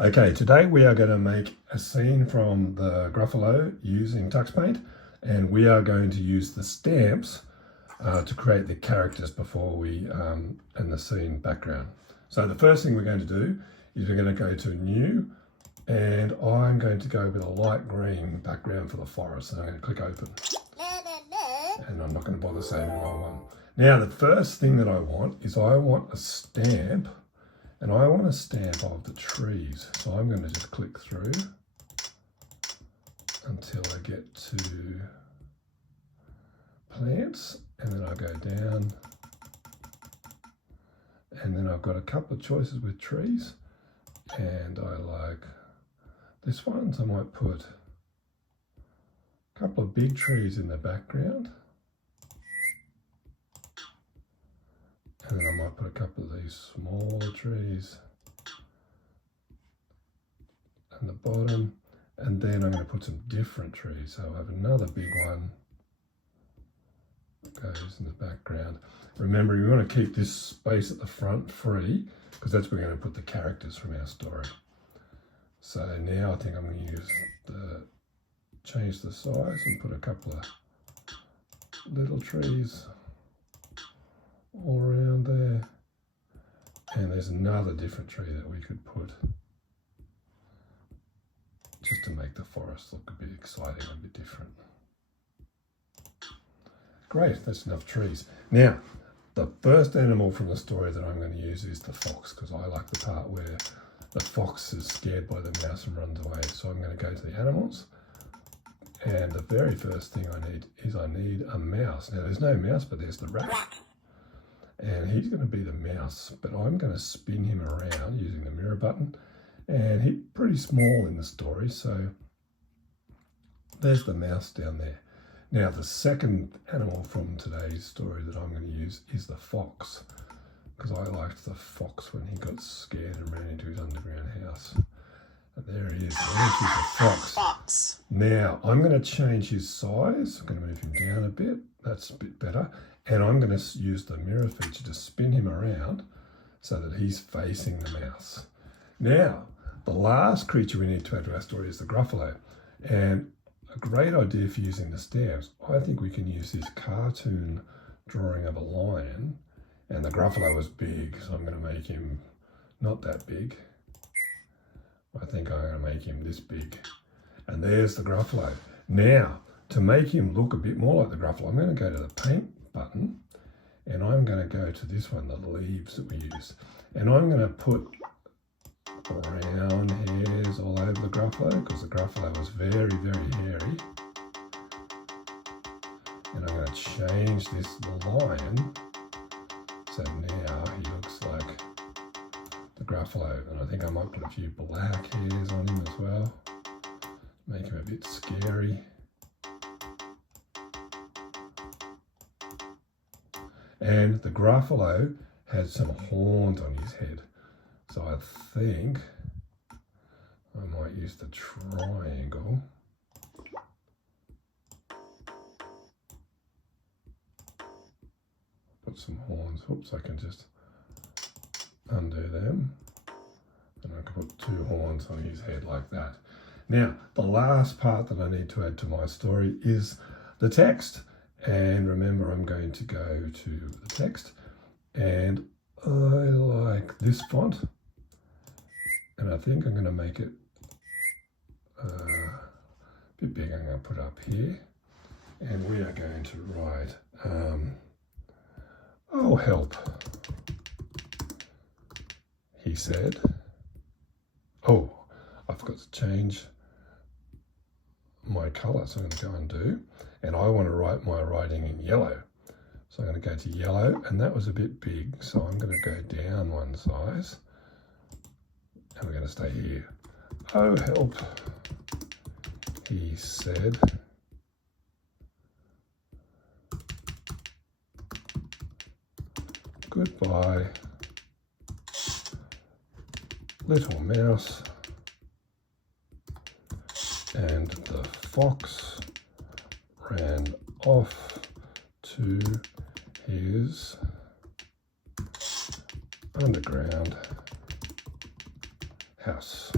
Okay, today we are going to make a scene from the Gruffalo using Tux Paint, and we are going to use the stamps to create the characters before we and the scene background. So the first thing we're going to do is we're going to go to New, and I'm going to go with a light green background for the forest, and I'm going to click Open. And I'm not going to bother saving my one. Now the first thing that I want is I want a stamp. And I want a stamp of the trees. So I'm going to just click through until I get to plants. And then I go down. And then I've got a couple of choices with trees. And I like this one. So I might put a couple of big trees in the background. And then I might put a couple of these smaller trees at the bottom. And then I'm going to put some different trees. So I have another big one that goes in the background. Remember, we want to keep this space at the front free because that's where we're going to put the characters from our story. So now I think I'm going to use change the size and put a couple of little trees all around there, and there's another different tree that we could put just to make the forest look a bit exciting, a bit different. Great, that's enough trees. Now the first animal from the story that I'm going to use is the fox, because I like the part where the fox is scared by the mouse and runs away. So I'm going to go to the animals, and the very first thing I need a mouse. Now there's no mouse, but there's the rat. And he's going to be the mouse, but I'm going to spin him around using the mirror button. And he's pretty small in the story, so there's the mouse down there. Now the second animal from today's story that I'm going to use is the fox, because I liked the fox when he got scared and ran into his underground house. And there he is. There's the fox. Now I'm going to change his size. I'm going to move him down a bit. That's a bit better. And I'm going to use the mirror feature to spin him around so that he's facing the mouse. Now, the last creature we need to add to our story is the Gruffalo. And a great idea for using the stamps, I think we can use this cartoon drawing of a lion. And the Gruffalo is big, so I'm going to make him not that big. I think I'm going to make him this big. And there's the Gruffalo. Now, to make him look a bit more like the Gruffalo, I'm going to go to the paint button, and I'm going to go to this one, the leaves that we use, and I'm going to put brown hairs all over the Gruffalo because the Gruffalo is very, very hairy. And I'm going to change this lion so now he looks like the Gruffalo, and I think I might put a few black hairs on him as well, make him a bit scary. And the Gruffalo has some horns on his head. So I think I might use the triangle. Put some horns. Oops, I can just undo them. And I can put two horns on his head like that. Now, the last part that I need to add to my story is the text. And remember, I'm going to go to the text, and I like this font, and I think I'm going to make it a bit big. I'm going to put it up here, and we are going to write, oh help, he said. Oh, I forgot to change my colour, so I'm going to go and do, and I want to write my writing in yellow, so I'm going to go to yellow, and that was a bit big, so I'm going to go down one size, and we're going to stay here. Oh help, he said. Goodbye, little mouse. And the fox ran off to his underground house.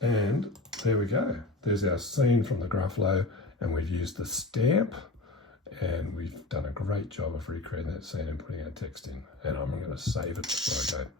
And there we go. There's our scene from the Gruffalo, and we've used the stamp, and we've done a great job of recreating that scene and putting our text in. And I'm going to save it before I go.